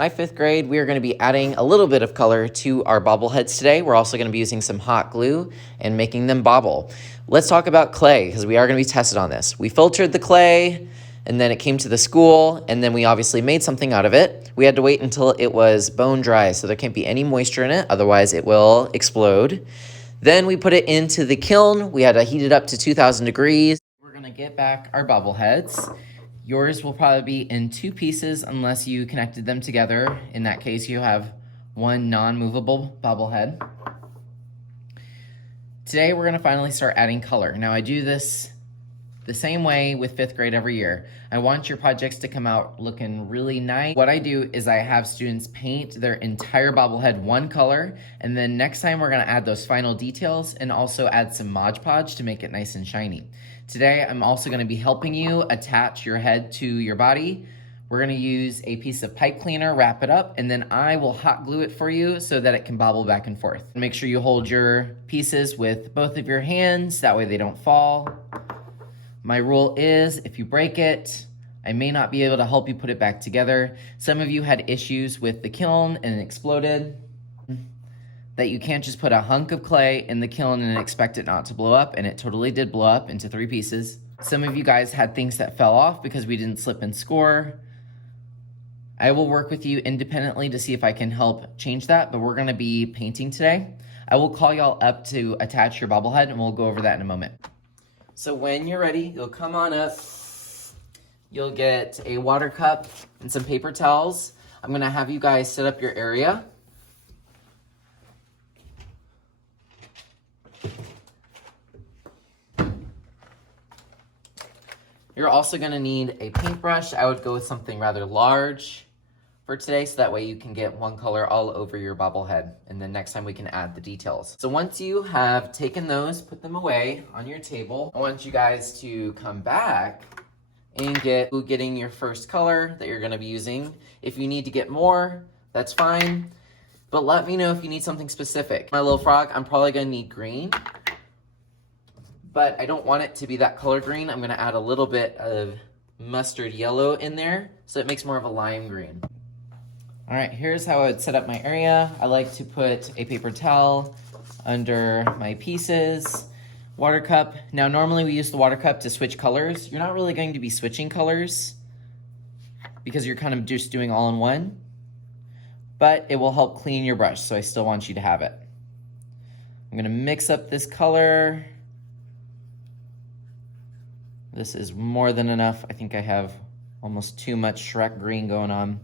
Hi, fifth grade. We are going to be adding a little bit of color to our bobbleheads today. We're also going to be using some hot glue and making them bobble. Let's talk about clay because we are going to be tested on this. We filtered the clay and then it came to the school and then we obviously made something out of it. We had to wait until it was bone dry so there can't be any moisture in it, otherwise it will explode. Then we put it into the kiln. We had to heat it up to 2,000 degrees. We're going to get back our bobbleheads. Yours will probably be in two pieces unless you connected them together. In that case, you have one non-movable bobblehead. Today, we're gonna finally start adding color. Now, I do this the same way with fifth grade every year. I want your projects to come out looking really nice. What I do is I have students paint their entire bobblehead one color, and then next time we're gonna add those final details and also add some Mod Podge to make it nice and shiny. Today, I'm also gonna be helping you attach your head to your body. We're gonna use a piece of pipe cleaner, wrap it up, and then I will hot glue it for you so that it can bobble back and forth. Make sure you hold your pieces with both of your hands, that way they don't fall. My rule is, if you break it, I may not be able to help you put it back together. Some of you had issues with the kiln and it exploded, that you can't just put a hunk of clay in the kiln and expect it not to blow up, and it totally did blow up into 3 pieces. Some of you guys had things that fell off because we didn't slip and score. I will work with you independently to see if I can help change that, but we're gonna be painting today. I will call y'all up to attach your bobblehead and we'll go over that in a moment. So when you're ready, you'll come on up. You'll get a water cup and some paper towels. I'm gonna have you guys set up your area. You're also gonna need a paintbrush. I would go with something rather large for today, so that way you can get one color all over your bobblehead, and then next time we can add the details. So once you have taken those, put them away on your table, I want you guys to come back and getting your first color that you're gonna be using. If you need to get more, that's fine, but let me know if you need something specific. My little frog, I'm probably gonna need green, but I don't want it to be that color green. I'm gonna add a little bit of mustard yellow in there so it makes more of a lime green. All right, here's how I would set up my area. I like to put a paper towel under my pieces, water cup. Now, normally we use the water cup to switch colors. You're not really going to be switching colors because you're kind of just doing all in one, but it will help clean your brush, so I still want you to have it. I'm gonna mix up this color. This is more than enough. I think I have almost too much Shrek green going on.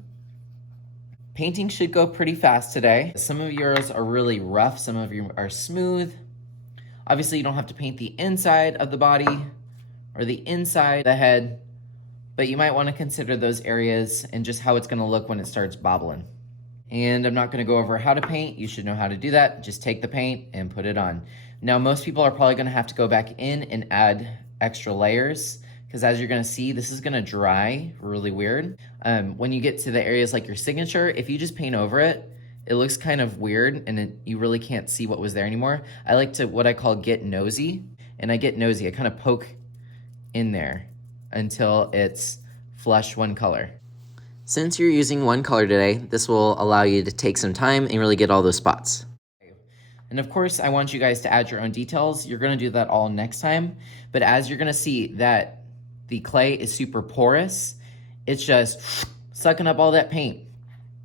Painting should go pretty fast today. Some of yours are really rough, some of you are smooth. Obviously, you don't have to paint the inside of the body or the inside of the head, but you might want to consider those areas and just how it's going to look when it starts bobbling. And I'm not going to go over how to paint. You should know how to do that. Just take the paint and put it on. Now, most people are probably going to have to go back in and add extra layers, because as you're gonna see, this is gonna dry really weird. When you get to the areas like your signature, if you just paint over it, it looks kind of weird and you really can't see what was there anymore. I like to, what I call, get nosy, and I get nosy. I kind of poke in there until it's flush one color. Since you're using one color today, this will allow you to take some time and really get all those spots. And of course, I want you guys to add your own details. You're gonna do that all next time. But as you're gonna see that the clay is super porous, it's just sucking up all that paint.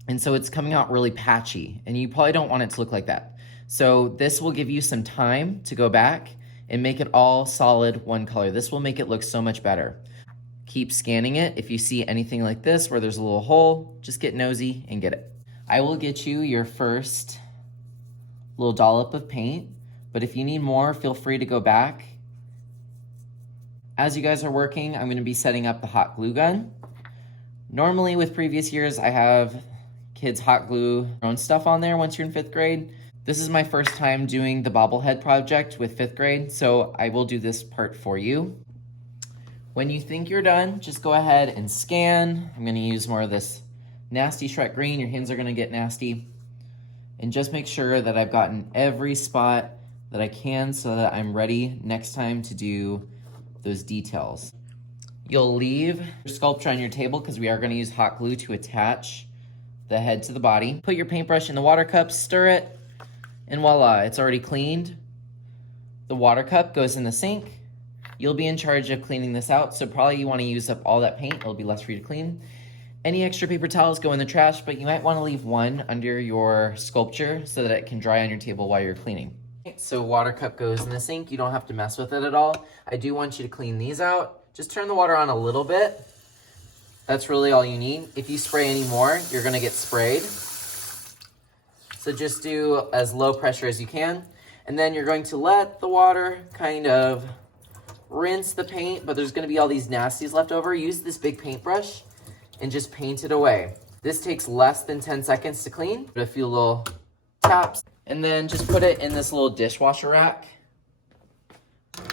And so it's coming out really patchy, and you probably don't want it to look like that. So this will give you some time to go back and make it all solid one color. This will make it look so much better. Keep scanning it. If you see anything like this where there's a little hole, just get nosy and get it. I will get you your first little dollop of paint, but if you need more, feel free to go back. As you guys are working, I'm gonna be setting up the hot glue gun. Normally with previous years, I have kids hot glue their own stuff on there once you're in fifth grade. This is my first time doing the bobblehead project with fifth grade, so I will do this part for you. When you think you're done, just go ahead and scan. I'm gonna use more of this nasty Shrek green. Your hands are gonna get nasty. And just make sure that I've gotten every spot that I can so that I'm ready next time to do those details. You'll leave your sculpture on your table because we are going to use hot glue to attach the head to the body. Put your paintbrush in the water cup, stir it, and voila, it's already cleaned. The water cup goes in the sink. You'll be in charge of cleaning this out, so probably you want to use up all that paint. It'll be less for you to clean. Any extra paper towels go in the trash, but you might want to leave one under your sculpture so that it can dry on your table while you're cleaning. So water cup goes in the sink. You don't have to mess with it at all. I do want you to clean these out. Just turn the water on a little bit. That's really all you need. If you spray any more, you're gonna get sprayed. So just do as low pressure as you can. And then you're going to let the water kind of rinse the paint, but there's gonna be all these nasties left over. Use this big paintbrush and just paint it away. This takes less than 10 seconds to clean. A few little taps, and then just put it in this little dishwasher rack,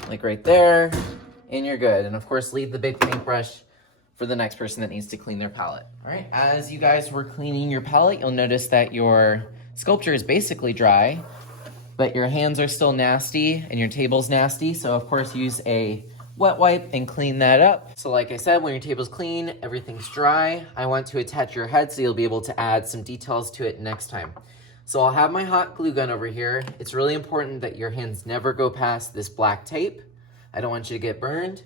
like right there, and you're good. And of course, leave the big paintbrush for the next person that needs to clean their palette. All right, as you guys were cleaning your palette, you'll notice that your sculpture is basically dry, but your hands are still nasty and your table's nasty. So of course, use a wet wipe and clean that up. So like I said, when your table's clean, everything's dry, I want to attach your head so you'll be able to add some details to it next time. So I'll have my hot glue gun over here. It's really important that your hands never go past this black tape. I don't want you to get burned.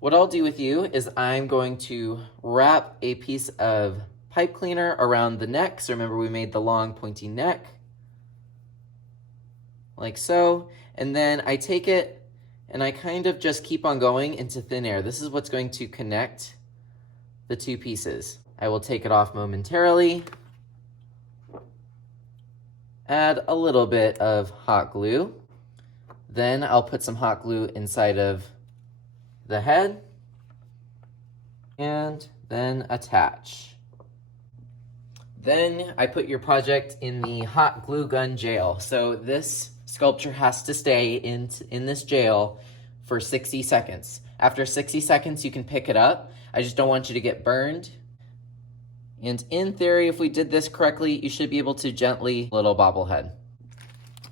What I'll do with you is I'm going to wrap a piece of pipe cleaner around the neck. So remember, we made the long pointy neck, like so. And then I take it and I kind of just keep on going into thin air. This is what's going to connect the two pieces. I will take it off momentarily, add a little bit of hot glue. Then I'll put some hot glue inside of the head and then attach. Then I put your project in the hot glue gun jail. So this sculpture has to stay in this jail for 60 seconds. After 60 seconds, you can pick it up. I just don't want you to get burned. And in theory, if we did this correctly, you should be able to gently little bobblehead.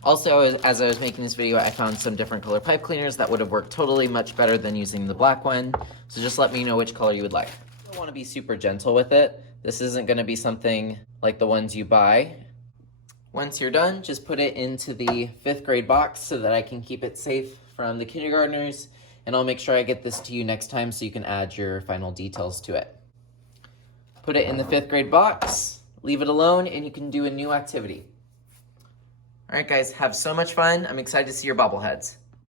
Also, as I was making this video, I found some different color pipe cleaners that would have worked totally much better than using the black one. So just let me know which color you would like. I don't want to be super gentle with it. This isn't going to be something like the ones you buy. Once you're done, just put it into the 5th grade box so that I can keep it safe from the kindergartners, and I'll make sure I get this to you next time so you can add your final details to it. Put it in the 5th grade box, leave it alone, and you can do a new activity. All right, guys, have so much fun. I'm excited to see your bobbleheads.